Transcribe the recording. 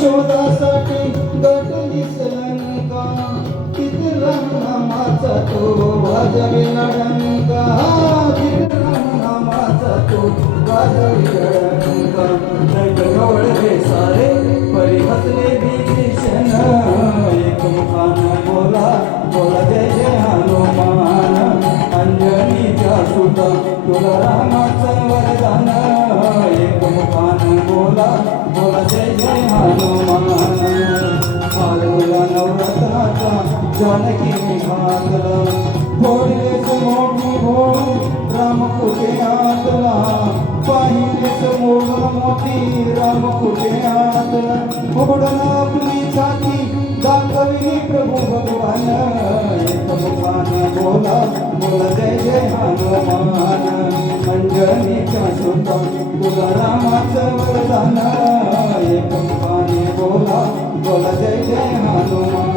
शोधासाठी गटली सलंका किती रामनामाचा तो वाजविला डंका किती रामनामाचा तो वाजविला डंका जवळ रे सारे परी हसले विभीषण एक मुखानं बोला बोला जय जय हनुमान अंजनीच्या सुता तुला रामाचं वरदान एक मुखानं बोला बोला जय जय हनुमान आलोया नवरत्नाचा जानकी मी घातला फोडलेच मोठी भोळ राम कुठे आतला पाहिलेच मोठा मोठी राम कुठे आतला फोडला आपली छाती दाखवली प्रभू भगवान एक मुखानं बोला बोला जय जय हनुमान अंजनीच्या सुता तुला रामाचं वरदान एक मुखाने बोला बोला जय जय हनुमान